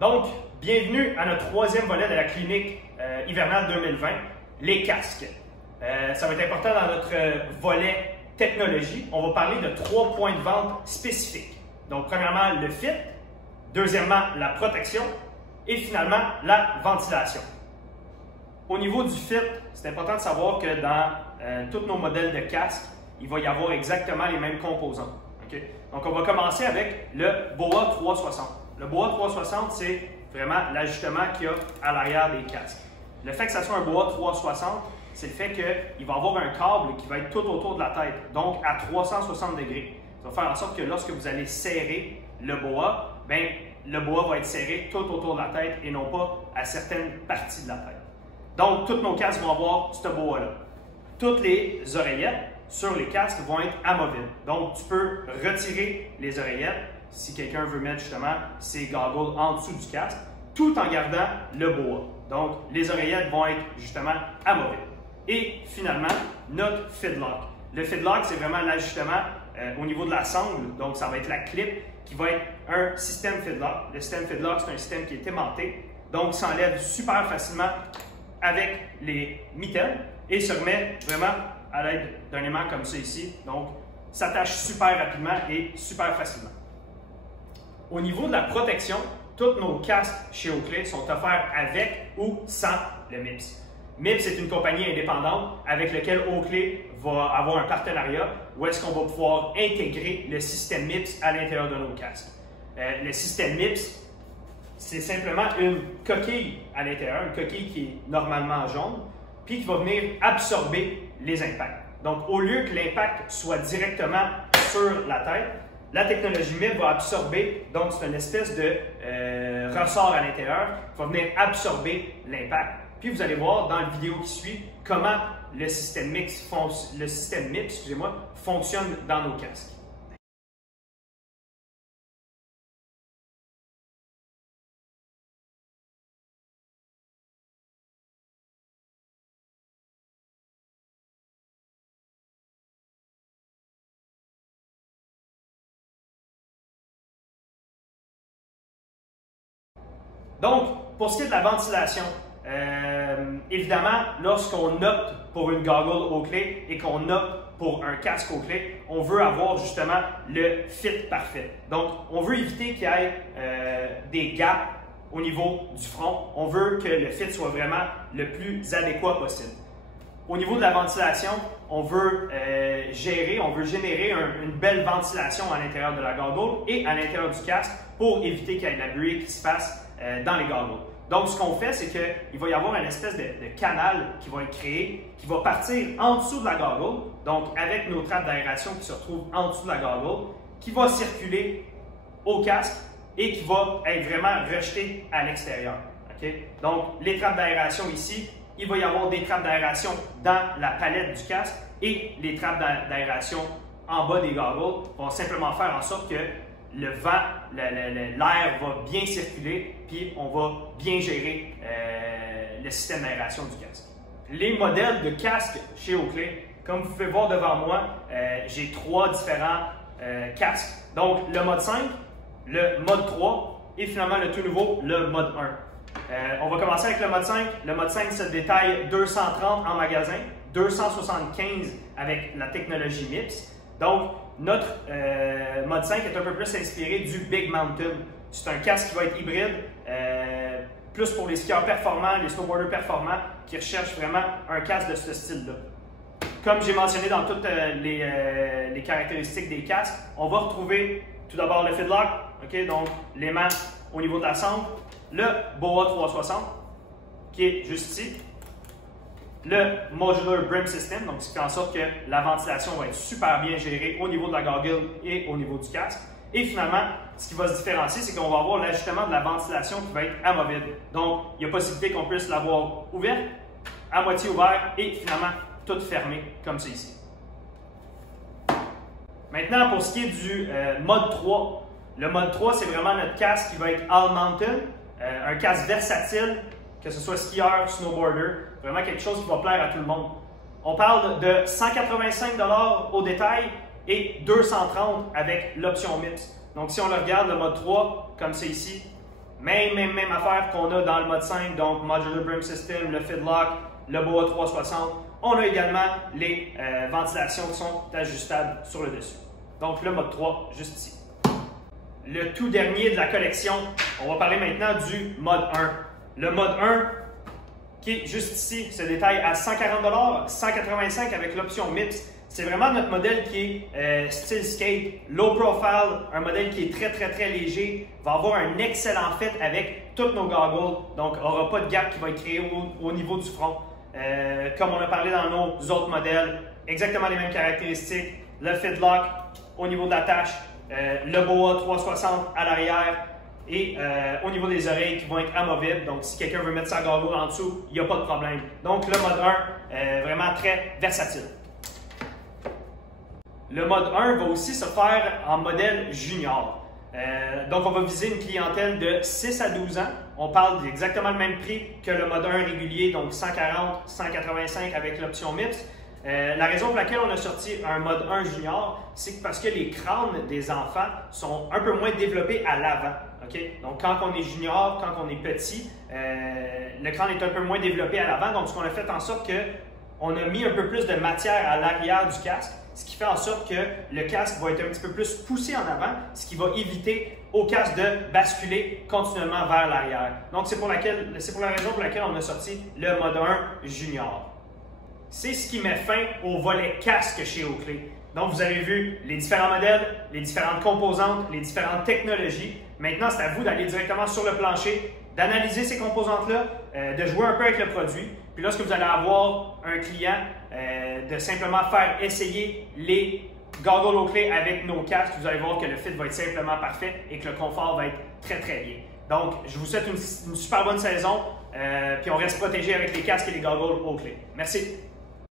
Donc, bienvenue à notre troisième volet de la clinique hivernale 2020, les casques. Ça va être important dans notre volet technologie. On va parler de 3 points de vente spécifiques. Donc, premièrement, le fit. Deuxièmement, la protection. Et finalement, la ventilation. Au niveau du fit, c'est important de savoir que dans tous nos modèles de casques, il va y avoir exactement les mêmes composants. Okay? Donc, on va commencer avec le BOA 360. Le BOA 360, c'est vraiment l'ajustement qu'il y a à l'arrière des casques. Le fait que ça soit un BOA 360, c'est le fait qu'il va avoir un câble qui va être tout autour de la tête, donc à 360 degrés. Ça va faire en sorte que lorsque vous allez serrer le BOA, bien, le BOA va être serré tout autour de la tête et non pas à certaines parties de la tête. Donc, tous nos casques vont avoir ce BOA-là. Toutes les oreillettes sur les casques vont être amovibles. Donc, tu peux retirer les oreillettes si quelqu'un veut mettre justement ses goggles en dessous du casque, tout en gardant le BOA. Donc, les oreillettes vont être justement amovibles. Et finalement, notre feedlock. Le feedlock, c'est vraiment l'ajustement au niveau de la sangle. Donc, ça va être la clip qui va être un système feedlock. Le système feedlock, c'est un système qui est aimanté. Donc, il s'enlève super facilement avec les mitaines et se remet vraiment à l'aide d'un aimant comme ça ici. Donc, s'attache super rapidement et super facilement. Au niveau de la protection, tous nos casques chez Oakley sont offerts avec ou sans le MIPS. MIPS est une compagnie indépendante avec laquelle Oakley va avoir un partenariat où est-ce qu'on va pouvoir intégrer le système MIPS à l'intérieur de nos casques. Le système MIPS, c'est simplement une coquille à l'intérieur, une coquille qui est normalement jaune, puis qui va venir absorber les impacts. Donc, au lieu que l'impact soit directement sur la tête, la technologie MIPS va absorber, donc c'est une espèce de ressort à l'intérieur qui va venir absorber l'impact. Puis vous allez voir dans la vidéo qui suit comment le système MIPS fonctionne dans nos casques. Donc, pour ce qui est de la ventilation, évidemment, lorsqu'on opte pour une goggle Oakley et qu'on opte pour un casque Oakley, on veut avoir justement le fit parfait. Donc, on veut éviter qu'il y ait des gaps au niveau du front. On veut que le fit soit vraiment le plus adéquat possible. Au niveau de la ventilation, on veut générer une belle ventilation à l'intérieur de la goggle et à l'intérieur du casque pour éviter qu'il y ait de la buée qui se passe dans les goggles. Donc, ce qu'on fait, c'est qu'il va y avoir une espèce de canal qui va être créé, qui va partir en dessous de la goggle, donc avec nos trappes d'aération qui se retrouvent en dessous de la goggle, qui va circuler au casque et qui va être vraiment rejeté à l'extérieur. Okay? Donc, les trappes d'aération ici, il va y avoir des trappes d'aération dans la palette du casque et les trappes d'aération en bas des goggles vont simplement faire en sorte que le vent, l'air va bien circuler, puis on va bien gérer le système d'aération du casque. Les modèles de casques chez Oakley, comme vous pouvez voir devant moi, j'ai 3 différents casques. Donc, le mode 5, le mode 3 et finalement le tout nouveau, le mode 1. On va commencer avec le mode 5. Le mode 5 se détaille 230 en magasin, 275 avec la technologie MIPS. Donc, notre mode 5 est un peu plus inspiré du Big Mountain. C'est un casque qui va être hybride, plus pour les skieurs performants, les snowboarders performants qui recherchent vraiment un casque de ce style-là. Comme j'ai mentionné dans toutes les caractéristiques des casques, on va retrouver tout d'abord le feedlock, okay? Donc l'aimant au niveau de la sangle, le BOA 360 qui est juste ici, le Modular Brim System, donc ce qui fait en sorte que la ventilation va être super bien gérée au niveau de la goggle et au niveau du casque. Et finalement, ce qui va se différencier, c'est qu'on va avoir l'ajustement de la ventilation qui va être amovible. Donc, il y a possibilité qu'on puisse l'avoir ouverte, à moitié ouvert et finalement toute fermée comme c'est ici. Maintenant, pour ce qui est du mode 3, le mode 3, c'est vraiment notre casque qui va être All Mountain, un casque versatile, que ce soit skieur, snowboarder, vraiment quelque chose qui va plaire à tout le monde. On parle de 185 $ au détail et 230 avec l'option MIPS. Donc, si on le regarde, le mode 3, comme c'est ici, Même affaire qu'on a dans le mode 5, donc Modular Brim System, le Fidlock, le BOA 360. On a également les ventilations qui sont ajustables sur le dessus. Donc le mode 3, juste ici. Le tout dernier de la collection, on va parler maintenant du mode 1. Le mode 1, qui est juste ici, se détaille à 140 $, 185 avec l'option MIPS. C'est vraiment notre modèle qui est style skate, low profile, un modèle qui est très léger, va avoir un excellent fit avec toutes nos goggles, donc il n'y aura pas de gap qui va être créé au niveau du front. Comme on a parlé dans nos autres modèles, exactement les mêmes caractéristiques, le Fidlock au niveau de la tâche, le BOA 360 à l'arrière et au niveau des oreilles qui vont être amovibles. Donc si quelqu'un veut mettre sa goggle en dessous, il n'y a pas de problème. Donc le mode 1, vraiment très versatile. Le mode 1 va aussi se faire en modèle junior. Donc, on va viser une clientèle de 6 à 12 ans. On parle d'exactement le même prix que le mode 1 régulier, donc 140, 185 avec l'option MIPS. La raison pour laquelle on a sorti un mode 1 junior, c'est parce que les crânes des enfants sont un peu moins développés à l'avant. Okay? Donc, quand on est junior, quand on est petit, le crâne est un peu moins développé à l'avant. Donc, ce qu'on a fait en sorte qu'on a mis un peu plus de matière à l'arrière du casque, ce qui fait en sorte que le casque va être un petit peu plus poussé en avant, ce qui va éviter au casque de basculer continuellement vers l'arrière. Donc, c'est pour la raison pour laquelle on a sorti le mode 1 junior. C'est ce qui met fin au volet casque chez Oakley. Donc, vous avez vu les différents modèles, les différentes composantes, les différentes technologies. Maintenant, c'est à vous d'aller directement sur le plancher, d'analyser ces composantes-là, de jouer un peu avec le produit. Puis lorsque vous allez avoir un client, de simplement faire essayer les goggles Oakley avec nos casques, vous allez voir que le fit va être simplement parfait et que le confort va être très bien. Donc, je vous souhaite une super bonne saison, puis on reste protégé avec les casques et les goggles Oakley. Merci!